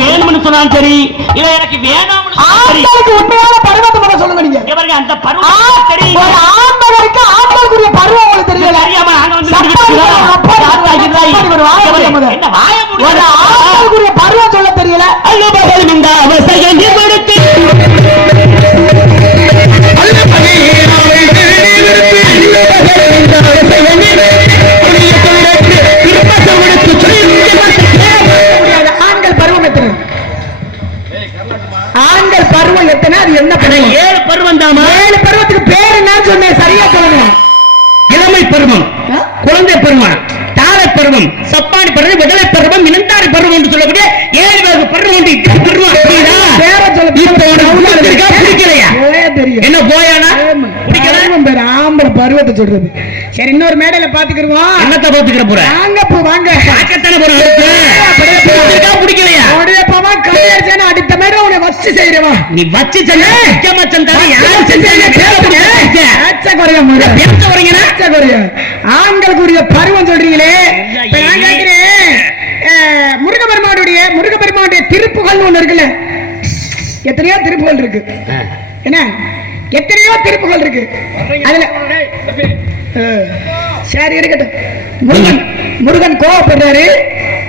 வேணும்னு சொன்னாலும் சரி இல்ல எனக்கு வேணாம்னு சரி. ஆண்களுக்கு உண்மையான பருவத்தை மட்டும் சொல்லுங்க நீங்க. அந்த பருவம் தெரியும் ஒரு ஆண்களுக்கு ஆண்களுக்குரிய பருவம் உங்களுக்கு தெரியல. தெரியாம நாங்க வந்து. என்ன வாய மூடு? ஒரு ஆண்களுக்குரிய பருவம் எத்தனை அது என்ன பருவம்? ஏழு பருவம் தாமா? ஏழு பருவத்துக்கு பேர் என்னன்னு சொன்னேன் சரியா சொல்லுங்க. இளமை பருவம்? குழந்தை பருவம் தாழை பருவம் சப்பானி பருவம் விடலை பருவம் இனந்தாரி பருவம் என்று சொல்லக்கூடிய ஏழு வகை பருவம் உண்டு. பருவம் அப்படின்னா, பிடிக்கலையா? என்ன போயானா. பிடிக்கல? ஆம்பளை பருவத்தை சொல்றது. சரி இன்னொரு மேடையில பாத்துக்கிருவோம் என்னத்த பாத்துக்கிற போற? வாங்க வாங்க. பாக்கத்தானே. வச்சு செய்யறவா நீ வச்சு ஆண்களுக்குரிய பருவம் சொல்றீங்களே? நான் கேட்கிறேன் அஹ், முருகபெருமானுடைய முருகபெருமானுடைய திருப்புகள்னு ஒண்ணு இருக்குல்ல? எத்தனையோ திருப்புகள் இருக்கு. என்ன? எத்தனையோ திருப்புகள் இருக்கு. அதுல சரி இருக்கட்டும். முருகன் முருகன் கோவப்படுறாரு.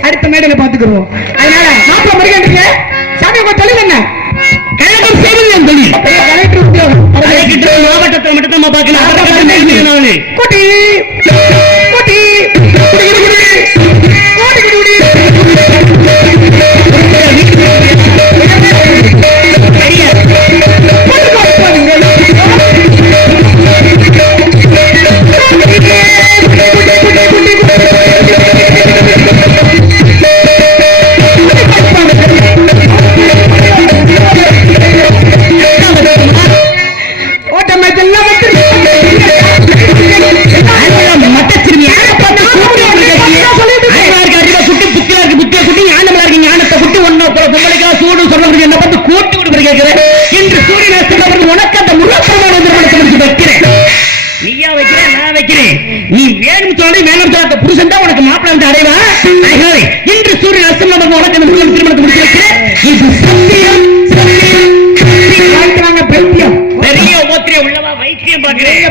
அடுத்த மேடையில பாத்துக்கிடுவோம் அதனால மாப்பிள்ள முருகன் இருக்கு சாமி உங்க தொழில் என்ன? மாவட்டத்தை மட்டும் பல சூடு சொல்றவர்கள் என்ன பார்த்து கூட்டி விடுபட கேட்கிறேன். இன்று சூரியன் சொல்றவர்கள் உனக்கு அந்த நீ வேணும் சொன்னது வேணும் சொன்ன உனக்கு மாப்பிள்ள வந்து இன்று சூரியன் அஸ்தமனம் உனக்கு அந்த முருகன் திருமணத்தை முடிச்சு வைக்கிறேன். இது பெரிய உபத்திரியம் உள்ளவா? வைத்தியம் பார்க்கிறேன்.